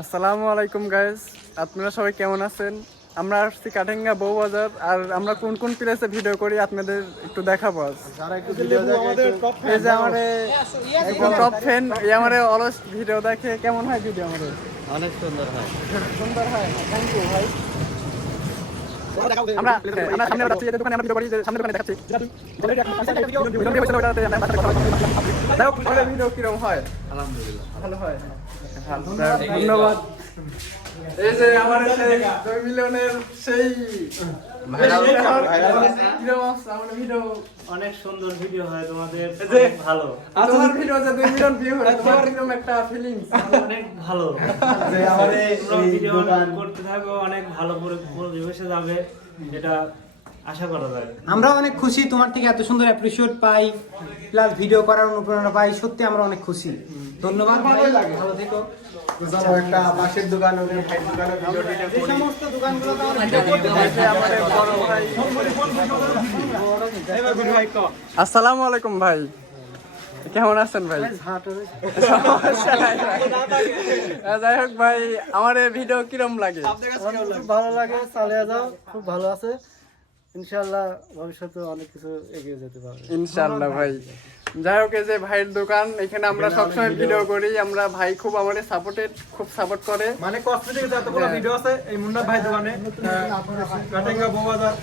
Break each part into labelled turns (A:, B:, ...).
A: আসসালামু আলাইকুম গাইজ আপনারা সবাই কেমন আছেন? আমরা আসছি কাঠেঙ্গা বউ বাজার আর আমরা কোন কোন প্লেসে ভিডিও করি আপনাদের একটু দেখাবো আজ। এই যে আমার টপ ফ্যান এই আমার অলস ভিডিও দেখে। কেমন হয় ভিডিও আমাদের?
B: অনেক সুন্দর হয়।
A: সুন্দর হয়। থ্যাংক ইউ ভাই। আমরা আমরা সামনে যাচ্ছি এই দোকানে আমরা ভিডিও করি যে সামনে দোকানে দেখাচ্ছি। ভিডিও কীরকম হয়?
B: আলহামদুলিল্লাহ।
A: ভালো হয়। ধন্যবাদ। এই যে আমার সেই দুই মিলিয়নের সেই
C: অনেক সুন্দর ভিডিও হয় তোমাদের
A: যে-
C: ভালো।
A: তোমার ভিডিও যে দুই মিলিয়ন ভিউ হয় তোমার কীরকম একটা ফিলিংস
C: অনেক ভালো।
B: যে আমাদের
C: ভিডিও করতে থাকো অনেক ভালো করে পরিবেশে যাবে। এটা আশা করা যায়।
D: আমরা অনেক খুশি তোমার থেকে এত সুন্দর অ্যাপ্রিসিয়েট পাই প্লাস ভিডিও করার অনুপ্রেরণা পাই সত্যি আমরা অনেক খুশি। ধন্যবাদ ভাই। ভালো থেকো।
B: একটা পাশের দোকান ওদের ভাই দোকানে
D: সমস্ত দোকানগুলোতে
A: আমাদের বড় ভাই। আসসালামু আলাইকুম ভাই। কেমন আছেন ভাই। যাই হোক ভাই আমার এই ভিডিও কিরম লাগে?
E: ভালো লাগে চালিয়ে যাও খুব ভালো আছে। ইনশাল্লাহ ভবিষ্যতে অনেক কিছু এগিয়ে যেতে পারবে।
A: ইনশাআল্লাহ ভাই। যাই হোক যে ভাইয়ের দোকান এখানে আমরা সবসময় ভিডিও করি। আমরা ভাই খুব আমাদের সাপোর্টেড খুব সাপোর্ট করে।
E: মানে কসমেটিক যতগুলো। ভিডিও আছে এই মুন্না ভাই দোকানে কাটেঙ্গা বৌবাজার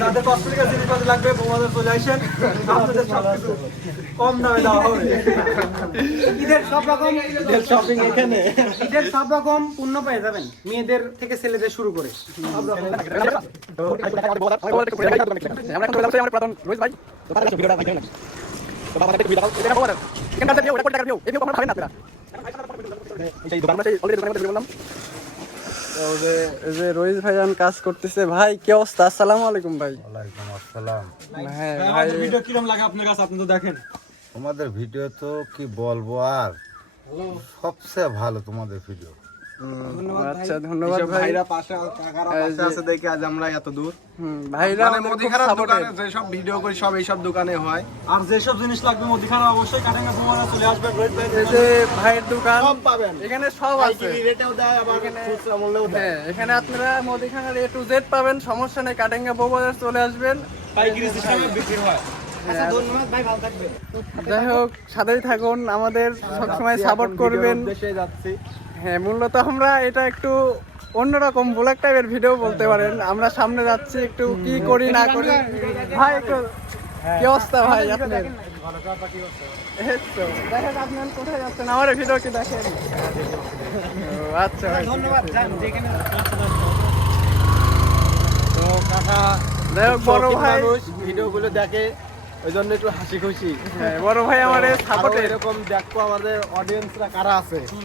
E: যাদের কসমেটিকের জিনিসপাতি লাগবে বৌবাজার চলে আসেন। আপনাদের সব কম দামে দেওয়া হবে।
D: ঈদের সব রকম
E: শপিং এখানে।
D: ঈদের সব রকম পণ্য পেয়ে যাবেন। মেয়েদের থেকে ছেলেদের শুরু করে।
A: দোকান যে রোহিত ভাইজান কাজ করতেছে ভাই কি অবস্থা? আসসালামু আলাইকুম ভাই।
F: ওয়ালাইকুম আসসালাম।
A: হ্যাঁ ভাই
E: ভিডিও কিরম লাগে আপনার কাছে? আপনি তো দেখেন।
F: তোমাদের ভিডিও তো কি বলব আর? সবচেয়ে ভালো তোমাদের ভিডিও
A: আচ্ছা ধন্যবাদ
B: ভাইরা পাশে কাকারা পাশে আছে দেখে আজ আমরা এত দূর।
A: ভাইরা
B: মানে
A: আমাদের খুব
B: মুদিখানার দোকানে যেসব ভিডিও করি সব এইসব দোকানে হয়।
E: আর যেসব জিনিস লাগবে মুদিখানা অবশ্যই কাটেঙ্গা বৌবাজার চলে আসবেন রোহিত ভাই
A: এই যে ভাইয়ের দোকান
B: সব পাবেন।
A: এখানে সব আছে।
B: রেটেও দেয় আবার খুচরা মূল্যেও দেয়।
A: হ্যাঁ এখানে আপনারা মুদিখানার এ টু জেড পাবেন সমস্যা নেই কাটেঙ্গা বউবাজার চলে আসবেন।
E: পাইকারি সিস্টেমে বিক্রি হয়।
D: আচ্ছা
A: যাই হোক সাথেই থাকুন আমাদের সবসময় সাপোর্ট করবেন।
B: দেশে যাচ্ছি।
A: হ্যাঁ মূলত আমরা এটা একটু অন্যরকম ব্লগ টাইপের ভিডিও বলতে পারেন। আমরা সামনে যাচ্ছি একটু কি করি না করি। ভাই একটু কি অবস্থা ভাই আপনার? দেখেন আপনার কোথায় যাচ্ছেন? আমার ভিডিও কি দেখেন? আচ্ছা
D: ধন্যবাদ
B: তো কাকা
A: যাই হোক বড় ভাই।
B: ভিডিওগুলো দেখে ওই জন্য একটু হাসি খুশি।
A: হ্যাঁ, বড় ভাই আমার আরও
B: এরকম দেখো আমাদের অডিয়েন্সরা কারা আছে।